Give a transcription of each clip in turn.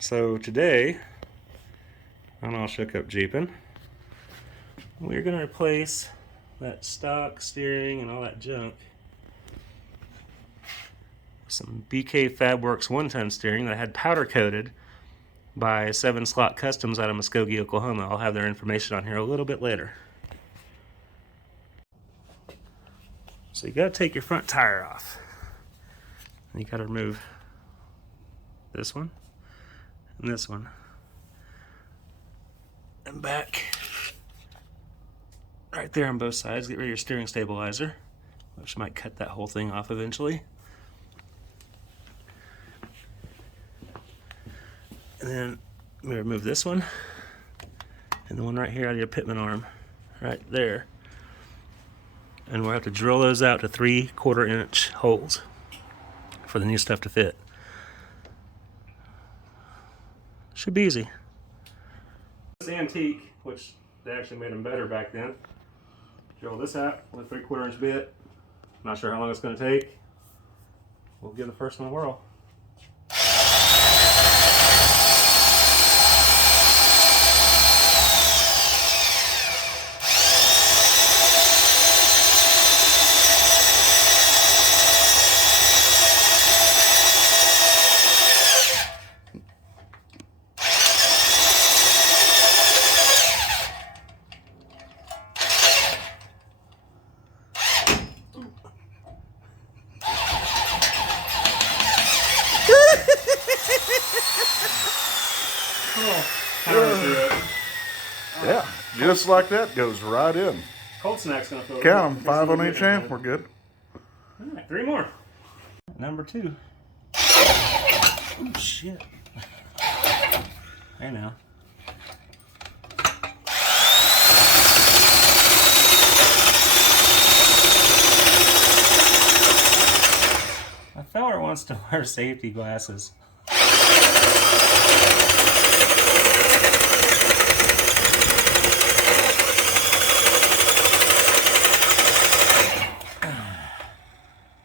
So today, on all shook up Jeepin', we're going to replace that stock steering and all that junk with some BKFABWORKS 1-ton steering that I had powder coated by 7 Slot Customs out of Muskogee, Oklahoma. I'll have their information on here a little bit later. So you got to take your front tire off. And you got to remove this one and this one. And back right there on both sides. Get rid of your steering stabilizer, which might cut that whole thing off eventually. And then I'm going to remove this one and the one right here out of your pitman arm right there. And we'll have to drill those out to 3/4 inch holes for the new stuff to fit. Should be easy. This antique, which they actually made them better back then. Drill this out with a 3/4 inch bit. Not sure how long it's going to take. We'll give the first one a whirl. Yeah, just like that goes right in. Cold snack's gonna fill. Count them, 5 on each hand. We're good. All right, 3 more. Number 2. Oh shit! Hey now. A feller wants to wear safety glasses.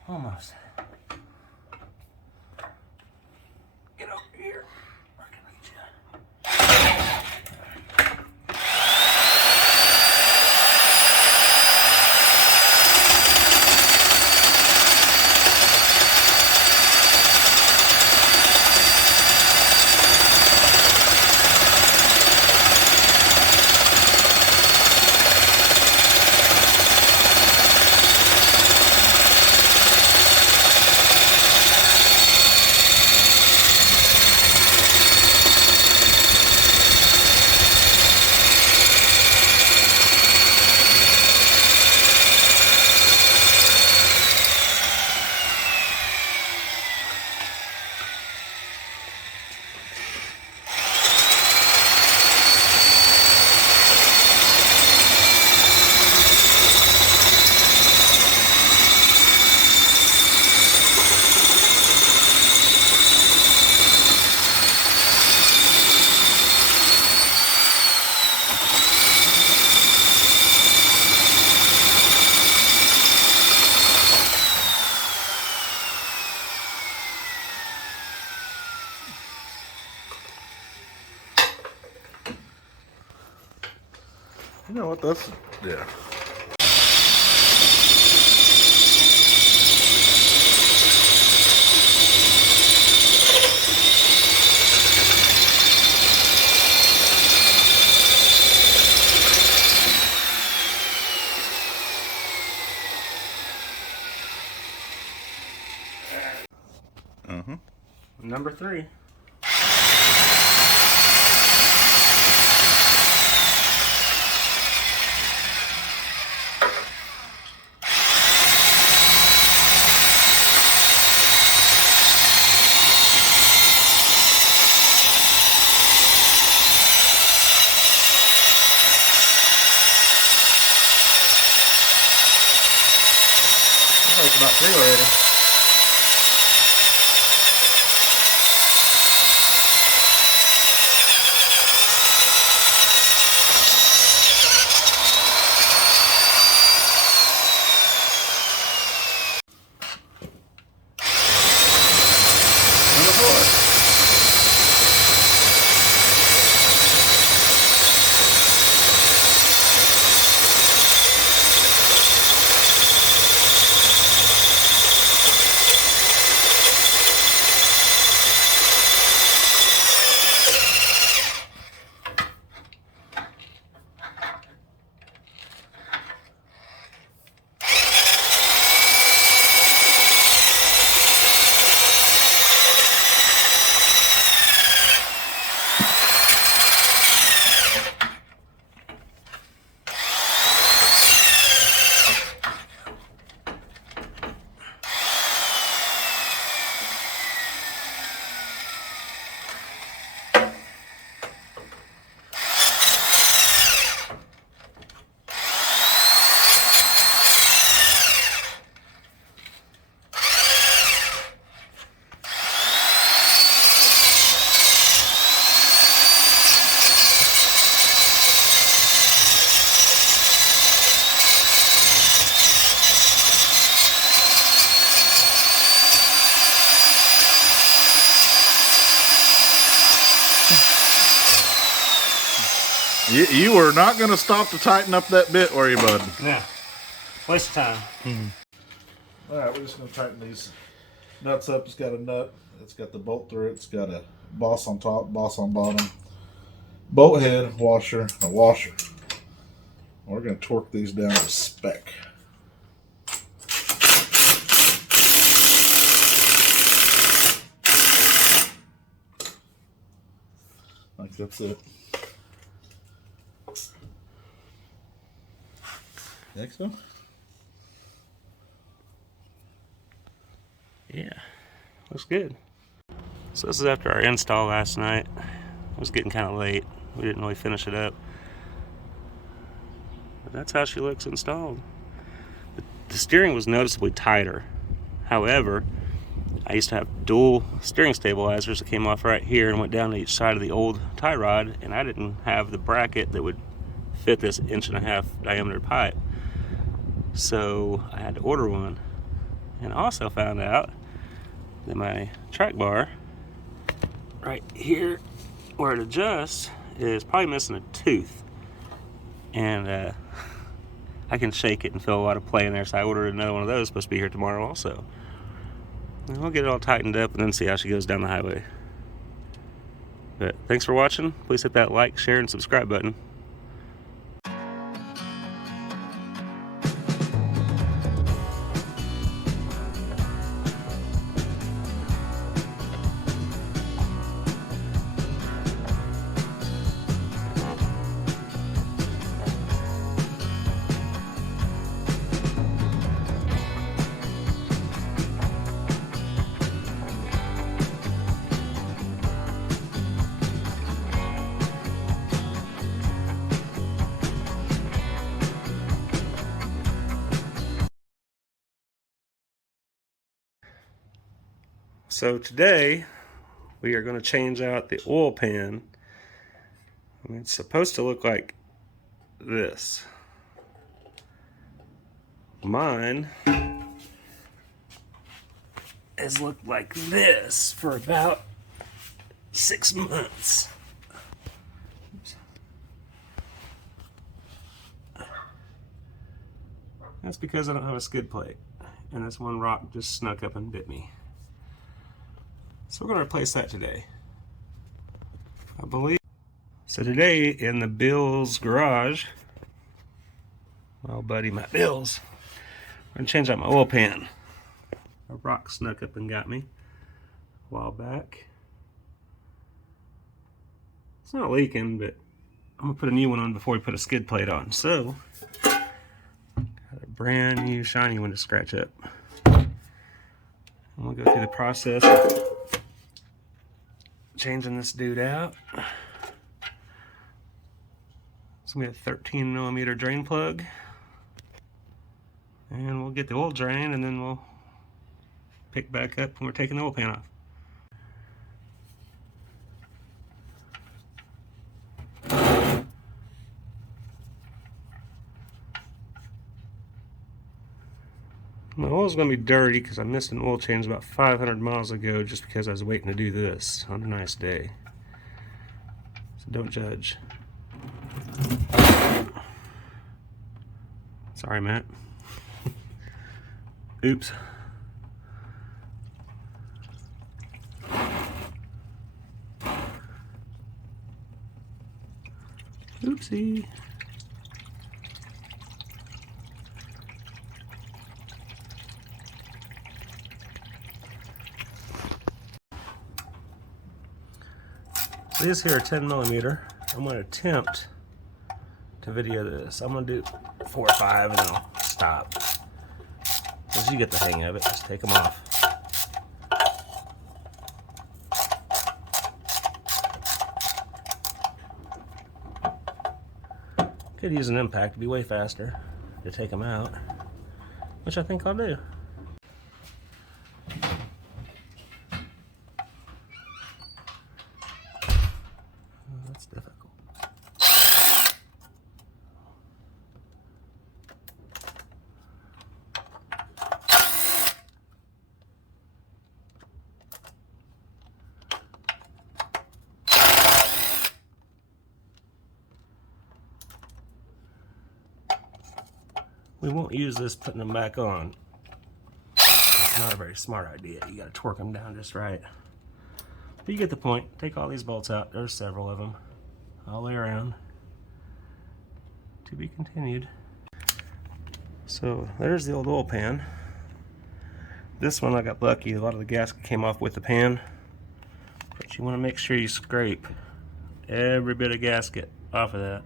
Almost. Get over here. I can reach you. You know what? That's, yeah. Number 3. It's about 3 already. You were not going to stop to tighten up that bit, were you, bud? Yeah. Waste of time. All right, we're just going to tighten these nuts up. It's got a nut. It's got the bolt through it. It's got a boss on top, boss on bottom. Bolt head, washer, a washer. We're going to torque these down to spec. Like that's it. Think so? Yeah, looks good. So this is after our install last night. It was getting kind of late. We didn't really finish it up. But that's how she looks installed. The steering was noticeably tighter. However, I used to have dual steering stabilizers that came off right here and went down to each side of the old tie rod, and I didn't have the bracket that would fit this 1.5 inch diameter pipe. So I had to order one. And I also found out that my track bar right here where it adjusts is probably missing a tooth. And I can shake it and feel a lot of play in there, so I ordered another one of those, supposed to be here tomorrow also. And we'll get it all tightened up and then see how she goes down the highway. But thanks for watching. Please hit that like, share, and subscribe button. So today we are going to change out the oil pan. I mean, it's supposed to look like this. Mine has looked like this for about 6 months. Oops. That's because I don't have a skid plate, and this one rock just snuck up and bit me. So we're going to replace that today, I believe. So today in the Bill's garage, well, buddy, my Bill's, I'm going to change out my oil pan. A rock snuck up and got me a while back. It's not leaking, but I'm going to put a new one on before we put a skid plate on. So, got a brand new shiny one to scratch up. And we'll go through the process of changing this dude out. It's going to be a 13mm drain plug. And we'll get the oil drained, and then we'll pick back up when we're taking the oil pan off. My oil's going to be dirty because I missed an oil change about 500 miles ago just because I was waiting to do this on a nice day. So don't judge. Sorry, Matt. Oops. Oopsie. These here are 10mm. I'm going to attempt to video this. I'm going to do 4 or 5 and then I'll stop. As you get the hang of it, just take them off. Could use an impact to be way faster to take them out, which I think I'll do. That's difficult. We won't use this putting them back on. It's not a very smart idea. You gotta torque them down just right. But you get the point. Take all these bolts out. There's several of them all the way around. To be continued. So there's the old oil pan. This one I got lucky. A lot of the gasket came off with the pan. But you want to make sure you scrape every bit of gasket off of that.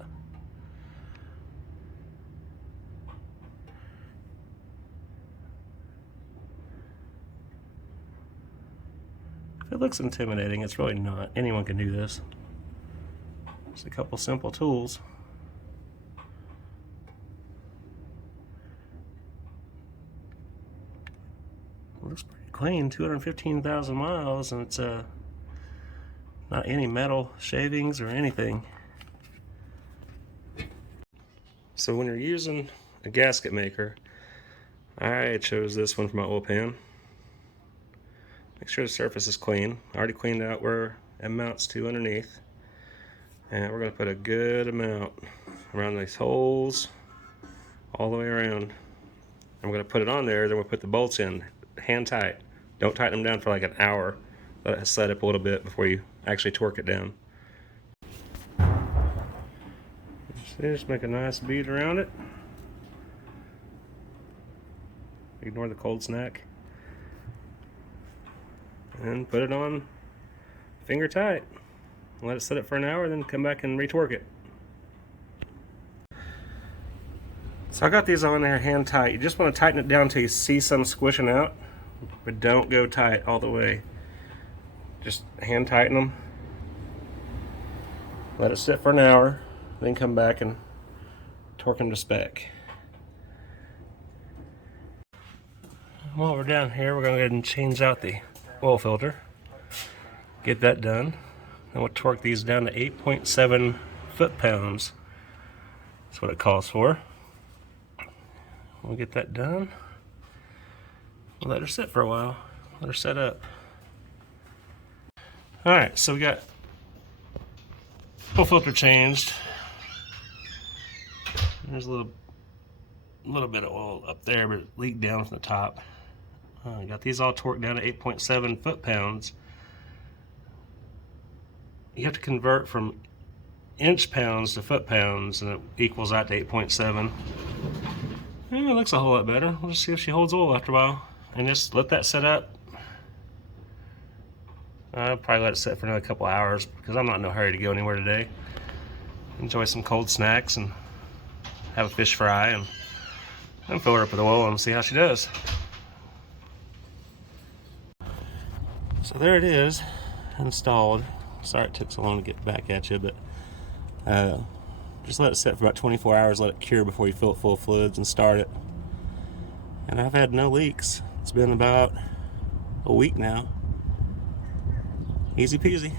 If it looks intimidating, it's really not. Anyone can do this. Just a couple simple tools. Looks pretty clean, 215,000 miles, and it's not any metal shavings or anything. So when you're using a gasket maker, I chose this one for my oil pan. Make sure the surface is clean. I already cleaned out where it mounts to underneath. And we're going to put a good amount around these holes all the way around. And we're going to put it on there, then we'll put the bolts in hand tight. Don't tighten them down for like an hour. Let it set up a little bit before you actually torque it down. So just make a nice bead around it. Ignore the cold snack. And put it on finger tight. Let it set up for an hour, then come back and retorque it. So I got these on there hand tight. You just want to tighten it down until you see some squishing out, but don't go tight all the way. Just hand tighten them. Let it sit for an hour, then come back and torque them to spec. While we're down here, we're going to go ahead and change out the oil filter. Get that done. Then we'll torque these down to 8.7 foot-pounds. That's what it calls for. We'll get that done. We'll let her sit for a while. Let her set up. Alright, so we got oil filter changed. There's a little bit of oil up there, but it leaked down from the top. Got these all torqued down to 8.7 foot-pounds. You have to convert from inch-pounds to foot-pounds, and it equals out to 8.7. It looks a whole lot better. We'll just see if she holds oil after a while. And just let that set up. I'll probably let it sit for another couple hours because I'm not in no hurry to go anywhere today. Enjoy some cold snacks and have a fish fry and fill her up with oil and see how she does. So there it is, installed. Sorry it took so long to get back at you, but just let it sit for about 24 hours, let it cure before you fill it full of fluids and start it. And I've had no leaks. It's been about a week now. Easy peasy.